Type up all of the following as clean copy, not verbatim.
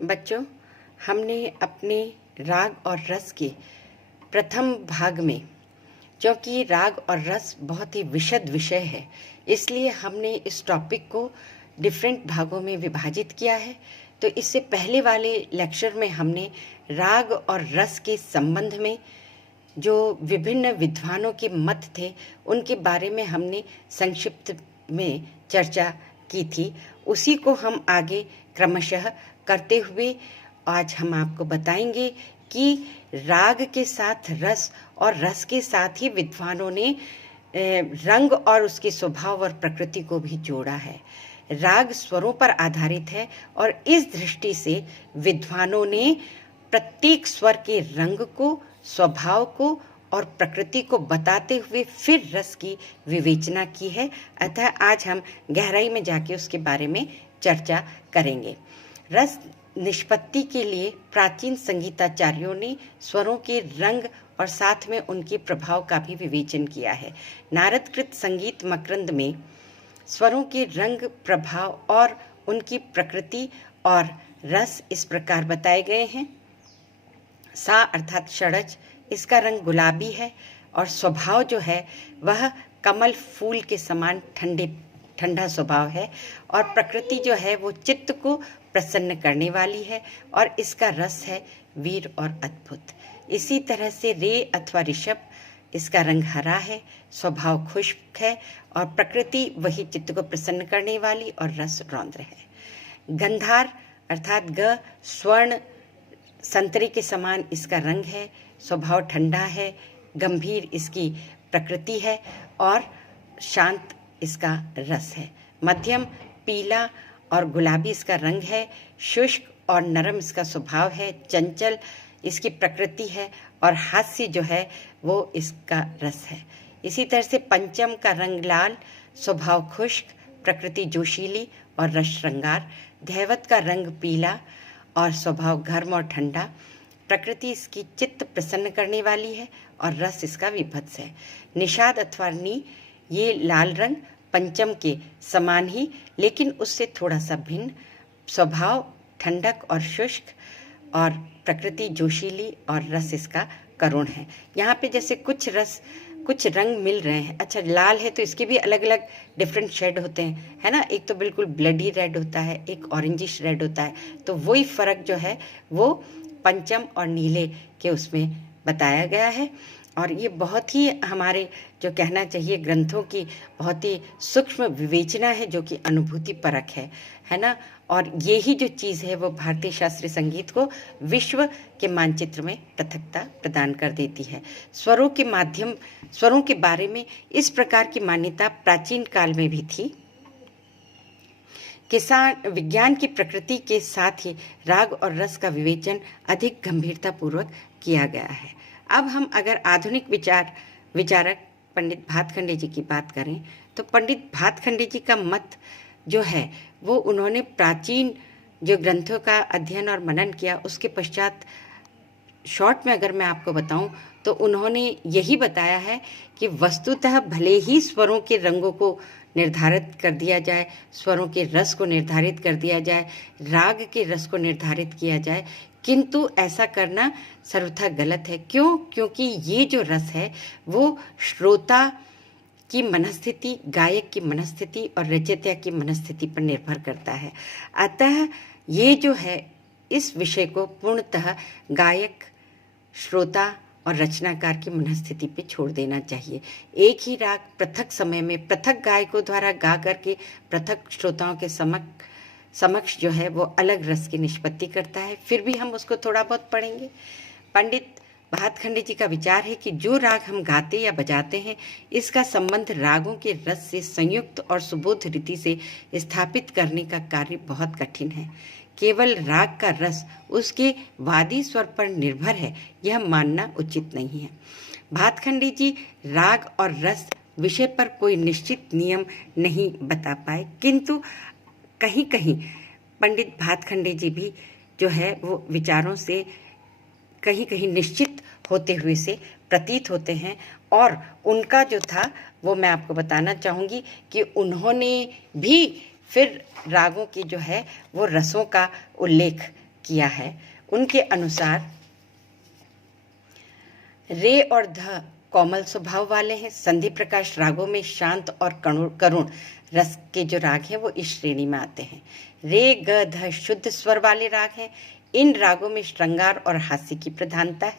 बच्चों, हमने अपने राग और रस के प्रथम भाग में, क्योंकि राग और रस बहुत ही विशद विषय है, इसलिए हमने इस टॉपिक को डिफरेंट भागों में विभाजित किया है। तो इससे पहले वाले लेक्चर में हमने राग और रस के संबंध में जो विभिन्न विद्वानों के मत थे उनके बारे में हमने संक्षिप्त में चर्चा की थी। उसी को हम आगे क्रमशः करते हुए आज हम आपको बताएंगे कि राग के साथ रस और रस के साथ ही विद्वानों ने रंग और उसके स्वभाव और प्रकृति को भी जोड़ा है। राग स्वरों पर आधारित है और इस दृष्टि से विद्वानों ने प्रत्येक स्वर के रंग को, स्वभाव को और प्रकृति को बताते हुए फिर रस की विवेचना की है। अतः आज हम गहराई में जाके उसके बारे में चर्चा करेंगे। रस निष्पत्ति के लिए प्राचीन संगीताचार्यों ने स्वरों के रंग और साथ में उनके प्रभाव का भी विवेचन किया है। नारदकृत संगीत मकरंद में स्वरों के रंग, प्रभाव और उनकी प्रकृति और रस इस प्रकार बताए गए हैं। सा अर्थात षडज, इसका रंग गुलाबी है और स्वभाव जो है वह कमल फूल के समान ठंडा स्वभाव है और प्रकृति जो है वो चित्त को प्रसन्न करने वाली है और इसका रस है वीर और अद्भुत। इसी तरह से रे अथवा ऋषभ, इसका रंग हरा है, स्वभाव खुश्क है और प्रकृति वही चित्त को प्रसन्न करने वाली और रस रौद्र है। गंधार अर्थात ग, स्वर्ण संतरे के समान इसका रंग है, स्वभाव ठंडा है, गंभीर इसकी प्रकृति है और शांत इसका रस है। मध्यम पीला और गुलाबी इसका रंग है, शुष्क और नरम इसका स्वभाव है, चंचल इसकी प्रकृति है और हास्य जो है वो इसका रस है। इसी तरह से पंचम का रंग लाल, स्वभाव खुश्क, प्रकृति जोशीली और रस श्रृंगार। धैवत का रंग पीला और स्वभाव गर्म और ठंडा, प्रकृति इसकी चित्त प्रसन्न करने वाली है और रस इसका विभत्स है। निषाद अथवा नी, ये लाल रंग पंचम के समान ही लेकिन उससे थोड़ा सा भिन्न, स्वभाव ठंडक और शुष्क और प्रकृति जोशीली और रस इसका करुण है। यहाँ पे जैसे कुछ रंग मिल रहे हैं। अच्छा, लाल है तो इसके भी अलग अलग डिफरेंट शेड होते हैं, है ना। एक तो बिल्कुल ब्लडी रेड होता है, एक ऑरेंजिश रेड होता है। तो वही फर्क जो है वो पंचम और नीले के उसमें बताया गया है। और ये बहुत ही हमारे जो कहना चाहिए ग्रंथों की बहुत ही सूक्ष्म विवेचना है जो कि अनुभूति परक है ना। और ये ही जो चीज़ है वो भारतीय शास्त्रीय संगीत को विश्व के मानचित्र में पृथकता प्रदान कर देती है। स्वरों के बारे में इस प्रकार की मान्यता प्राचीन काल में भी थी। विज्ञान की प्रकृति के साथ ही राग और रस का विवेचन अधिक गंभीरता पूर्वक किया गया है। अब हम अगर आधुनिक विचारक पंडित भातखंडे जी की बात करें तो पंडित भातखंडे जी का मत जो है वो उन्होंने प्राचीन जो ग्रंथों का अध्ययन और मनन किया उसके पश्चात शॉर्ट में अगर मैं आपको बताऊं तो उन्होंने यही बताया है कि वस्तुतः भले ही स्वरों के रंगों को निर्धारित कर दिया जाए, स्वरों के रस को निर्धारित कर दिया जाए, राग के रस को निर्धारित किया जाए, किंतु ऐसा करना सर्वथा गलत है। क्यों? क्योंकि ये जो रस है वो श्रोता की मनस्थिति, गायक की मनस्थिति और रचयिता की मनस्थिति पर निर्भर करता है। अतः ये जो है इस विषय को पूर्णतः गायक, श्रोता और रचनाकार की मनस्थिति पे छोड़ देना चाहिए। एक ही राग पृथक समय में पृथक गायकों द्वारा गा करके पृथक श्रोताओं के समक्ष जो है वो अलग रस की निष्पत्ति करता है। फिर भी हम उसको थोड़ा बहुत पढ़ेंगे। पंडित भातखंडे जी का विचार है कि जो राग हम गाते या बजाते हैं इसका संबंध रागों के रस से संयुक्त और सुबोध रीति से स्थापित करने का कार्य बहुत कठिन है। केवल राग का रस उसके वादी स्वर पर निर्भर है यह मानना उचित नहीं है। भातखंडे जी राग और रस विषय पर कोई निश्चित नियम नहीं बता पाए, किंतु कहीं कहीं पंडित भातखंडे जी भी जो है वो विचारों से कहीं कहीं निश्चित होते हुए से प्रतीत होते हैं। और उनका जो था वो मैं आपको बताना चाहूँगी कि उन्होंने भी फिर रागों की जो है वो रसों का उल्लेख किया है उनके अनुसार रे और ध कोमल स्वभाव वाले हैं। संधि प्रकाश रागों में शांत और करुण रस के जो राग हैं वो इस श्रेणी में आते हैं। रे ग ध शुद्ध स्वर वाले राग हैं। इन रागों में श्रृंगार और हास्य की प्रधानता है,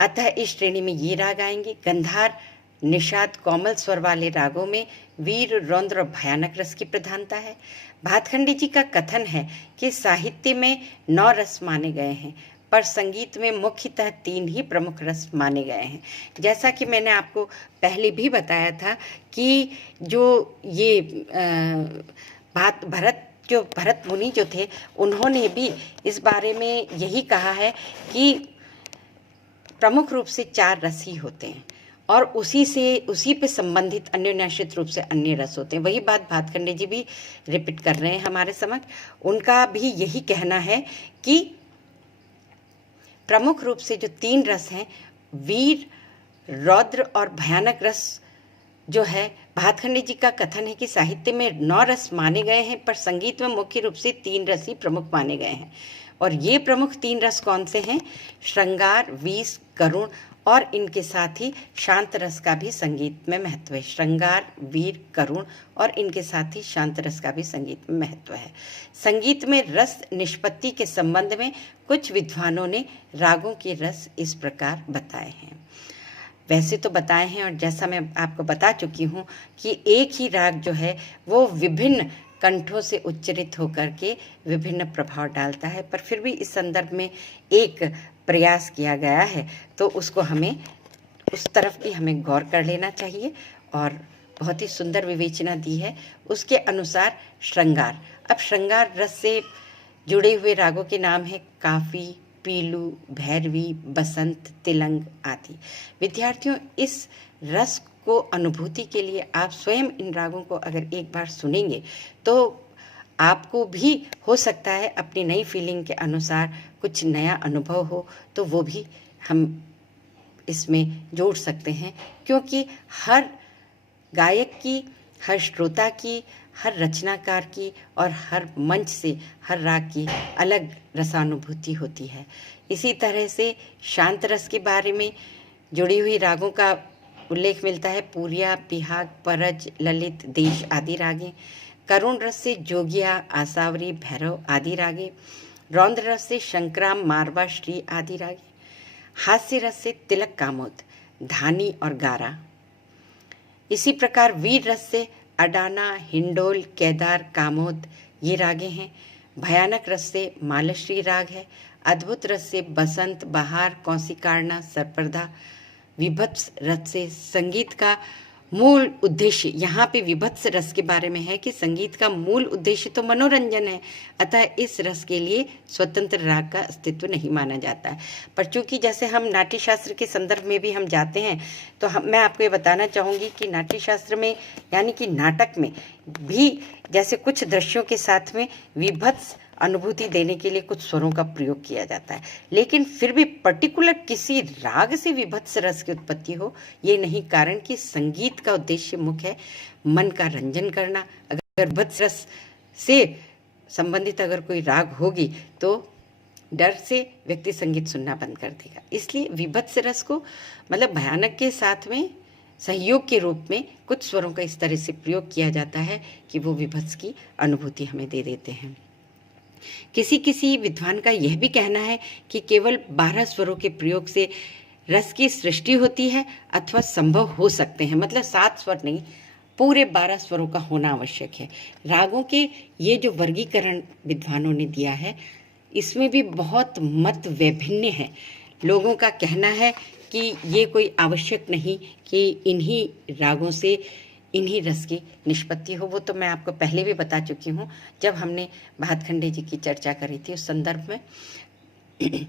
अतः इस श्रेणी में ये राग आएंगे। गंधार निषाद कोमल स्वर वाले रागों में वीर रौद्र और भयानक रस की प्रधानता है। भातखंडे जी का कथन है कि साहित्य में 9 रस माने गए हैं, पर संगीत में मुख्यतः 3 ही प्रमुख रस माने गए हैं। जैसा कि मैंने आपको पहले भी बताया था कि जो ये भरत मुनि जो थे उन्होंने भी इस बारे में यही कहा है कि प्रमुख रूप से 4 रस ही होते हैं और उसी पे संबंधित अन्योन्याश्रित रूप से अन्य रस होते हैं। वही बात भातखंडे जी भी रिपीट कर रहे हैं हमारे समक्ष। उनका भी यही कहना है कि प्रमुख रूप से जो 3 रस हैं, वीर रौद्र और भयानक रस जो है, भातखंडे जी का कथन है कि साहित्य में 9 रस माने गए हैं, पर संगीत में मुख्य रूप से 3 रस ही प्रमुख माने गए हैं। और ये प्रमुख 3 रस कौन से हैं? श्रृंगार, वीर, करुण और इनके साथ ही शांत रस का भी संगीत में महत्व है। श्रृंगार, वीर, करुण और इनके साथ ही शांत रस का भी संगीत में महत्व है। संगीत में रस निष्पत्ति के संबंध में कुछ विद्वानों ने रागों के रस इस प्रकार बताए हैं। वैसे तो बताए हैं, और जैसा मैं आपको बता चुकी हूँ कि एक ही राग जो है वो विभिन्न कंठों से उच्चरित होकर के विभिन्न प्रभाव डालता है, पर फिर भी इस संदर्भ में एक प्रयास किया गया है तो उसको हमें उस तरफ भी हमें गौर कर लेना चाहिए और बहुत ही सुंदर विवेचना दी है। उसके अनुसार श्रृंगार, अब श्रृंगार रस से जुड़े हुए रागों के नाम है काफी, पीलू, भैरवी, बसंत, तिलंग आदि। विद्यार्थियों, इस रस को अनुभूति के लिए आप स्वयं इन रागों को अगर एक बार सुनेंगे तो आपको भी हो सकता है अपनी नई फीलिंग के अनुसार कुछ नया अनुभव हो, तो वो भी हम इसमें जोड़ सकते हैं, क्योंकि हर गायक की, हर श्रोता की, हर रचनाकार की और हर मंच से हर राग की अलग रसानुभूति होती है। इसी तरह से शांत रस के बारे में जुड़ी हुई रागों का उल्लेख मिलता है। पूरिया, बिहाग, परज, ललित, देश आदि रागें। करुण रस से जोगिया, आसावरी, भैरव आदि रागें। रौद्र रस से शंकराम, मारवा, श्री आदि रागें। हास्य रस से तिलक, कामोद, धानी और गारा। इसी प्रकार वीर रस से अडाना, हिंडोल, केदार, कामोद ये रागें हैं। भयानक रस से मालश्री राग है। अद्भुत रस से बसंत, बहार, कौशिकार्णा, सरपर्दा। विभत्स रस से संगीत का मूल उद्देश्य, यहाँ पे विभत्स रस के बारे में है कि संगीत का मूल उद्देश्य तो मनोरंजन है, अतः इस रस के लिए स्वतंत्र राग का अस्तित्व नहीं माना जाता है। पर चूंकि जैसे हम नाट्य शास्त्र के संदर्भ में भी हम जाते हैं तो मैं आपको ये बताना चाहूँगी कि नाट्य शास्त्र में यानी कि नाटक में भी जैसे कुछ दृश्यों के साथ में विभत्स अनुभूति देने के लिए कुछ स्वरों का प्रयोग किया जाता है, लेकिन फिर भी पर्टिकुलर किसी राग से विभत्स रस की उत्पत्ति हो ये नहीं, कारण कि संगीत का उद्देश्य मुख्य है मन का रंजन करना। अगर विभत्स रस से संबंधित अगर कोई राग होगी तो डर से व्यक्ति संगीत सुनना बंद कर देगा। इसलिए विभत्स रस को मतलब भयानक के साथ में सहयोग के रूप में कुछ स्वरों का इस तरह से प्रयोग किया जाता है कि वो विभत्स की अनुभूति हमें दे देते हैं। किसी विद्वान का यह भी कहना है कि केवल 12 स्वरों के प्रयोग से रस की सृष्टि होती है अथवा संभव हो सकते हैं, मतलब 7 स्वर नहीं, पूरे 12 स्वरों का होना आवश्यक है। रागों के ये जो वर्गीकरण विद्वानों ने दिया है इसमें भी बहुत मत वैभिन्न है। लोगों का कहना है कि ये कोई आवश्यक नहीं कि इन्हीं रागों से इन्हीं रस की निष्पत्ति हो। वो तो मैं आपको पहले भी बता चुकी हूँ जब हमने भातखंडे जी की चर्चा करी थी उस संदर्भ में।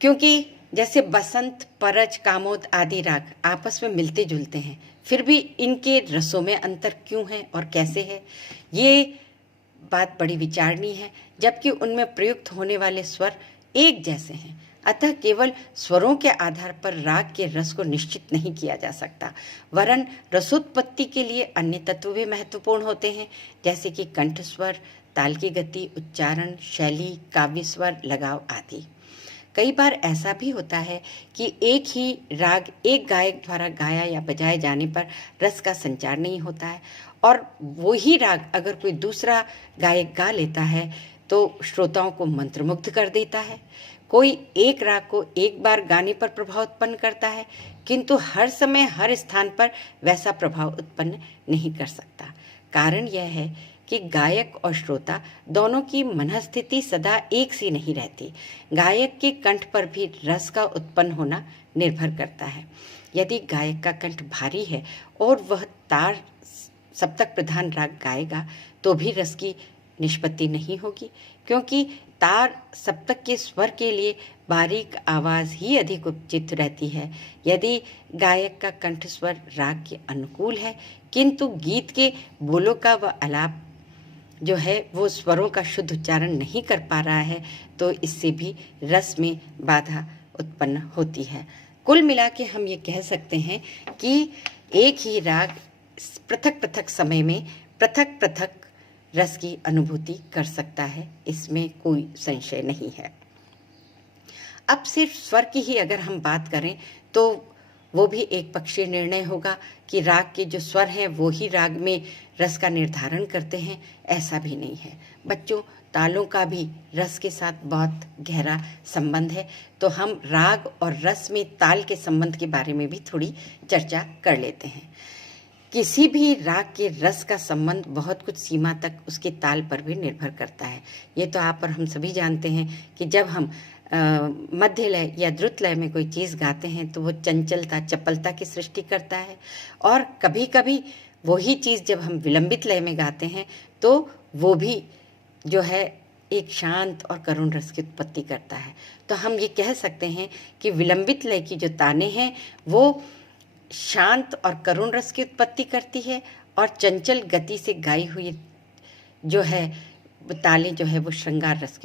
क्योंकि जैसे बसंत, परज, कामोद आदि राग आपस में मिलते जुलते हैं, फिर भी इनके रसों में अंतर क्यों है और कैसे है, ये बात बड़ी विचारणीय है। जबकि उनमें प्रयुक्त होने वाले स्वर एक जैसे हैं, अतः केवल स्वरों के आधार पर राग के रस को निश्चित नहीं किया जा सकता, वरन रसोत्पत्ति के लिए अन्य तत्व भी महत्वपूर्ण होते हैं, जैसे कि कंठ स्वर, ताल की गति, उच्चारण, शैली, काव्य स्वर, लगाव आदि। कई बार ऐसा भी होता है कि एक ही राग एक गायक द्वारा गाया या बजाए जाने पर रस का संचार नहीं होता है, और वही राग अगर कोई दूसरा गायक गा लेता है तो श्रोताओं को मंत्रमुग्ध कर देता है। कोई एक राग को एक बार गाने पर प्रभाव उत्पन्न करता है, किंतु हर समय हर स्थान पर वैसा प्रभाव उत्पन्न नहीं कर सकता। कारण यह है कि गायक और श्रोता दोनों की मनःस्थिति सदा एक सी नहीं रहती। गायक के कंठ पर भी रस का उत्पन्न होना निर्भर करता है। यदि गायक का कंठ भारी है और वह तार सप्तक प्रधान राग गाएगा तो भी रस की निष्पत्ति नहीं होगी, क्योंकि तार सप्तक के स्वर के लिए बारीक आवाज़ ही अधिक उचित रहती है। यदि गायक का कंठ स्वर राग के अनुकूल है किंतु गीत के बोलों का व आलाप जो है वो स्वरों का शुद्ध उच्चारण नहीं कर पा रहा है तो इससे भी रस में बाधा उत्पन्न होती है। कुल मिला के हम ये कह सकते हैं कि एक ही राग पृथक पृथक समय में पृथक पृथक रस की अनुभूति कर सकता है, इसमें कोई संशय नहीं है। अब सिर्फ स्वर की ही अगर हम बात करें तो वो भी एक पक्षीय निर्णय होगा कि राग के जो स्वर हैं वो ही राग में रस का निर्धारण करते हैं, ऐसा भी नहीं है। बच्चों, तालों का भी रस के साथ बहुत गहरा संबंध है, तो हम राग और रस में ताल के संबंध के बारे में भी थोड़ी चर्चा कर लेते हैं। किसी भी राग के रस का संबंध बहुत कुछ सीमा तक उसके ताल पर भी निर्भर करता है। ये तो आप और हम सभी जानते हैं कि जब हम मध्य लय या द्रुत लय में कोई चीज़ गाते हैं तो वो चंचलता, चपलता की सृष्टि करता है, और कभी कभी वही चीज़ जब हम विलंबित लय में गाते हैं तो वो भी जो है एक शांत और करुण रस की उत्पत्ति करता है। तो हम ये कह सकते हैं कि विलंबित लय की जो तानें हैं वो शांत और करुण रस की उत्पत्ति करती है, और चंचल गति से गाई हुई जो है तालें जो है वो श्रृंगार रस की